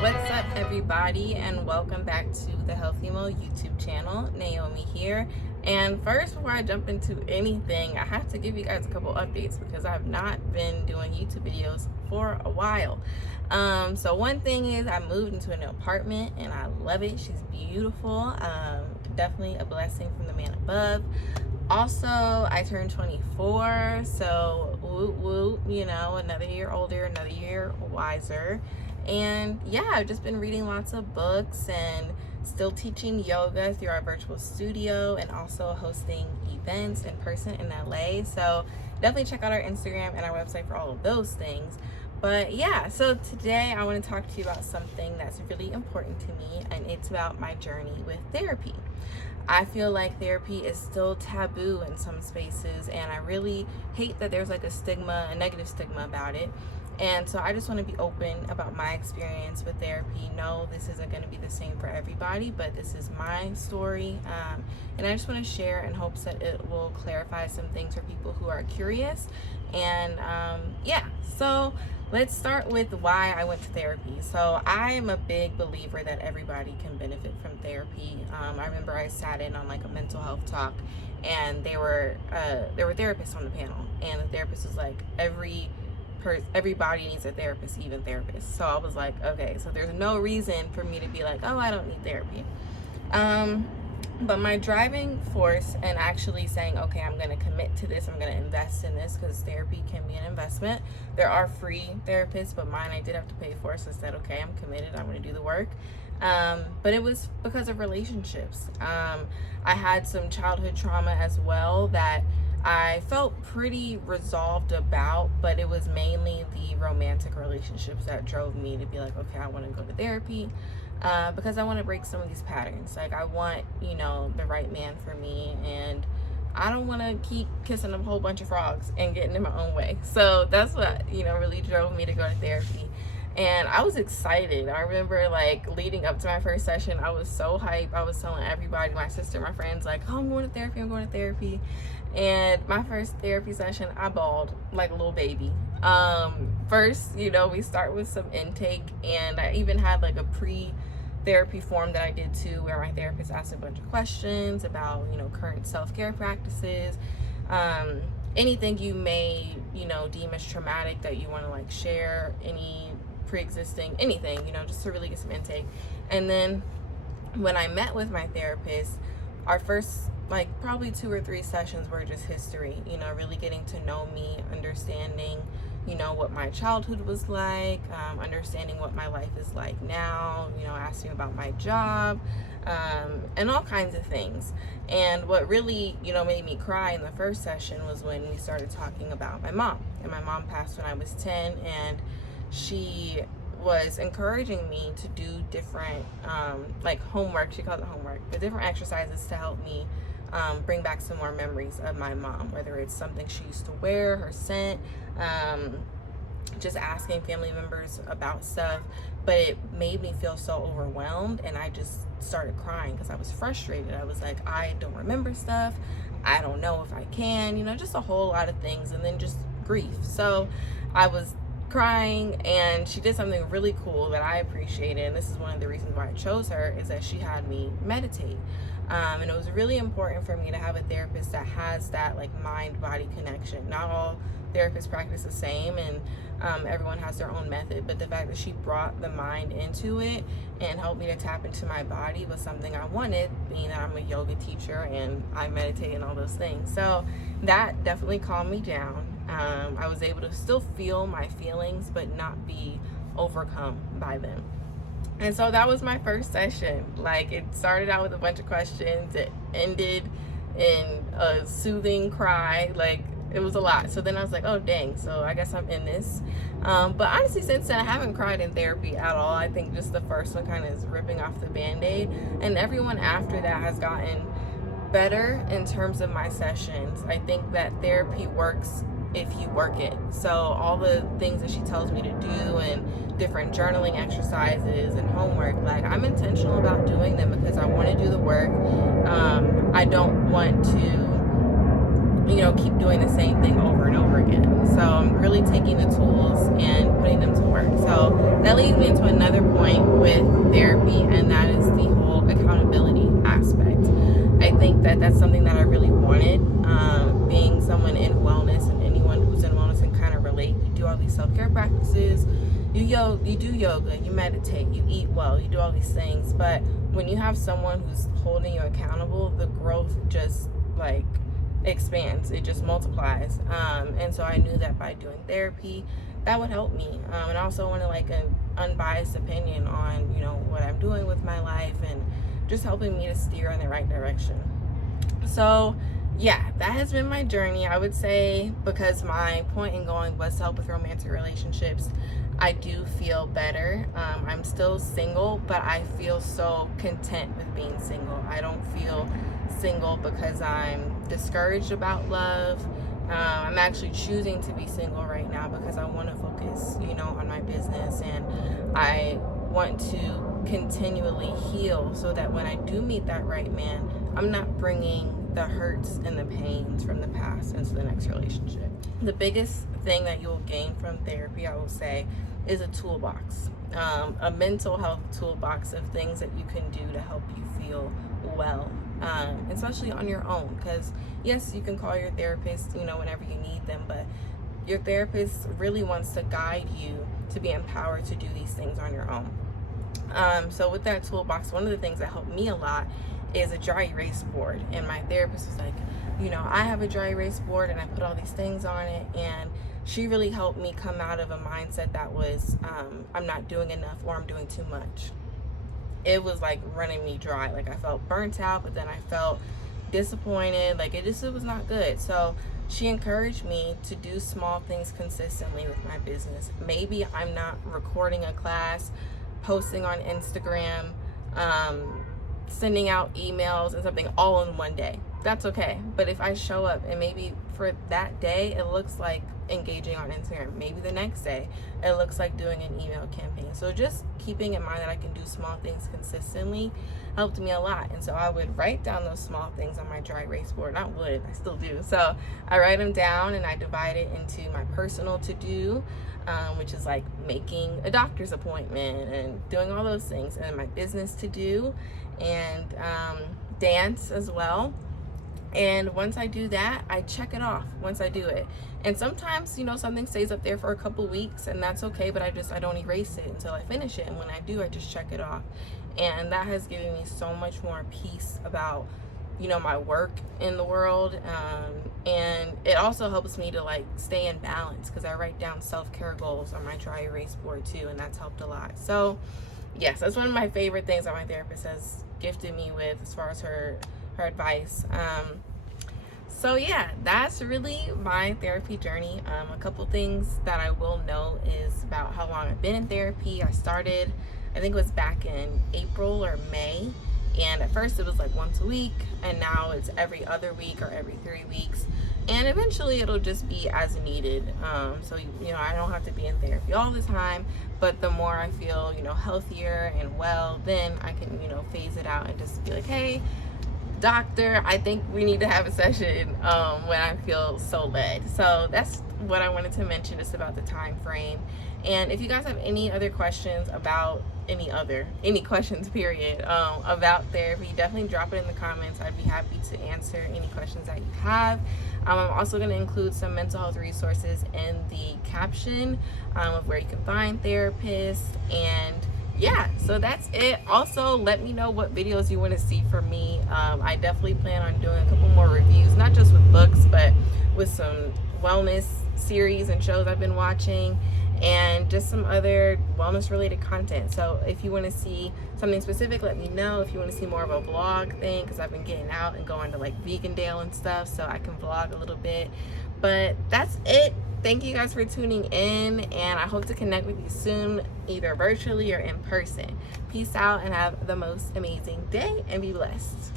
What's up, everybody, and welcome back to the Healthy+Well YouTube channel. Naomi here. And first, before I jump into anything, I have to give you guys a couple updates because I've not been doing YouTube videos for a while. So one thing is I moved into a new apartment and I love it. She's beautiful. Definitely a blessing from the man above. Also, I turned 24, so woo woo, another year older, another year wiser. And yeah, I've just been reading lots of books and still teaching yoga through our virtual studio and also hosting events in person in LA. So definitely check out our Instagram and our website for all of those things. But yeah, so today I want to talk to you about something that's really important to me, and it's about my journey with therapy. I feel like therapy is still taboo in some spaces, and I really hate that there's like a negative stigma about it. And so I just want to be open about my experience with therapy. No, this isn't going to be the same for everybody, but this is my story. And I just want to share in hopes that it will clarify some things for people who are curious. And so let's start with why I went to therapy. So I am a big believer that everybody can benefit from therapy. I remember I sat in on like a mental health talk, and there were therapists on the panel, and the therapist was like, everybody needs a therapist, even therapists. So I was like, okay, so there's no reason for me to be like, oh, I don't need therapy. But my driving force and actually saying, okay, I'm going to commit to this, I'm going to invest in this, because therapy can be an investment. There are free therapists, but mine I did have to pay for, so I said, okay, I'm committed, I'm going to do the work. But it was because of relationships. I had some childhood trauma as well that I felt pretty resolved about, but it was mainly the romantic relationships that drove me to be like, okay, I want to go to therapy, because I want to break some of these patterns. Like, I want, the right man for me, and I don't want to keep kissing a whole bunch of frogs and getting in my own way. So that's what, really drove me to go to therapy. And I was excited. I remember like leading up to my first session, I was so hyped. I was telling everybody, my sister, my friends, like, oh, I'm going to therapy. And my first therapy session, I bawled like a little baby. First, we start with some intake, and I even had like a pre-therapy form that I did too, where my therapist asked a bunch of questions about, current self-care practices, anything you may, deem as traumatic that you want to like share, any pre-existing, anything, just to really get some intake. And then when I met with my therapist, our first like probably 2 or 3 sessions were just history, really getting to know me, understanding, what my childhood was like, understanding what my life is like now, asking about my job, and all kinds of things. And what really, made me cry in the first session was when we started talking about my mom. And my mom passed when I was 10, and she was encouraging me to do different like homework, she calls it homework, but different exercises to help me bring back some more memories of my mom, whether it's something she used to wear, her scent, just asking family members about stuff. But it made me feel so overwhelmed, and I just started crying because I was frustrated. I was like, I don't remember stuff, I don't know if I can, just a whole lot of things, and then just grief. So I was crying, and she did something really cool that I appreciated, and this is one of the reasons why I chose her, is that she had me meditate. And it was really important for me to have a therapist that has that like mind-body connection. Not all therapists practice the same, and everyone has their own method, but the fact that she brought the mind into it and helped me to tap into my body was something I wanted, being that I'm a yoga teacher and I meditate and all those things. So that definitely calmed me down. I was able to still feel my feelings, but not be overcome by them. And so that was my first session. Like, it started out with a bunch of questions. It ended in a soothing cry. Like, it was a lot. So then I was like, oh, dang. So I guess I'm in this. But honestly, since then, I haven't cried in therapy at all. I think just the first one kind of is ripping off the Band-Aid. And everyone after that has gotten better in terms of my sessions. I think that therapy works if you work it. So all the things that she tells me to do, and different journaling exercises and homework, like, I'm intentional about doing them because I want to do the work. I don't want to keep doing the same thing over and over again. So I'm really taking the tools and putting them to work. So that leads me into another point with therapy, and that is the whole accountability aspect. I think that that's something that I really wanted. Being someone in wellness, and anyone who's in wellness can kind of relate. You do all these self-care practices, you do yoga, you meditate, you eat well, you do all these things. But when you have someone who's holding you accountable, the growth just like expands. It just multiplies. And so I knew that by doing therapy, that would help me. And I also wanted like an unbiased opinion on, you know, what I'm doing with my life and just helping me to steer in the right direction. So yeah, that has been my journey. I would say, because my point in going was to help with romantic relationships, I do feel better. I'm still single, but I feel so content with being single. I don't feel single because I'm discouraged about love. I'm actually choosing to be single right now because I want to focus, you know, on my business, and I want to continually heal so that when I do meet that right man, I'm not bringing the hurts and the pains from the past into the next relationship. The biggest thing that you'll gain from therapy, I will say, is a toolbox, a mental health toolbox of things that you can do to help you feel well, especially on your own. Because yes, you can call your therapist, you know, whenever you need them, but your therapist really wants to guide you to be empowered to do these things on your own. So with that toolbox, one of the things that helped me a lot is a dry erase board. And my therapist was like, you know, I have a dry erase board and I put all these things on it, and she really helped me come out of a mindset that was I'm not doing enough or I'm doing too much. It was like running me dry. Like I felt burnt out, but then I felt disappointed. Like it was not good. So she encouraged me to do small things consistently with my business. Maybe I'm not recording a class, posting on Instagram, sending out emails and something all in one day. That's okay. But if I show up and maybe for that day it looks like engaging on Instagram, maybe the next day it looks like doing an email campaign. So just keeping in mind that I can do small things consistently helped me a lot. And so I would write down those small things on my dry erase board. Not would, I still do. So I write them down and I divide it into my personal to-do, which is like making a doctor's appointment and doing all those things, and my business to-do, and dance as well. And once I do that, I check it off once I do it. And sometimes, you know, something stays up there for a couple weeks, and that's okay, but I don't erase it until I finish it. And when I do, I just check it off. And that has given me so much more peace about, you know, my work in the world. And it also helps me to like stay in balance, because I write down self-care goals on my dry erase board too, and that's helped a lot. So yes, that's one of my favorite things that my therapist has gifted me with as far as her advice. So yeah, that's really my therapy journey. A couple things that I will know is about how long I've been in therapy. I started, I think it was back in April or May, and at first it was like once a week, and now it's every other week or every 3 weeks, and eventually it'll just be as needed. So you know, I don't have to be in therapy all the time, but the more I feel, you know, healthier and well, then I can, you know, phase it out and just be like, hey doctor, I think we need to have a session when I feel so led. So that's what I wanted to mention, just about the time frame. And if you guys have any other questions about any questions period about therapy, definitely drop it in the comments. I'd be happy to answer any questions that you have. I'm also going to include some mental health resources in the caption of where you can find therapists. And yeah, so that's it. Also, let me know what videos you want to see from me. I definitely plan on doing a couple more reviews, not just with books, but with some wellness series and shows I've been watching, and just some other wellness related content. So if you want to see something specific, let me know. If you want to see more of a vlog thing, because I've been getting out and going to like Vegan Dale and stuff, so I can vlog a little bit. But that's it. Thank you guys for tuning in, and I hope to connect with you soon, either virtually or in person. Peace out and have the most amazing day, and be blessed.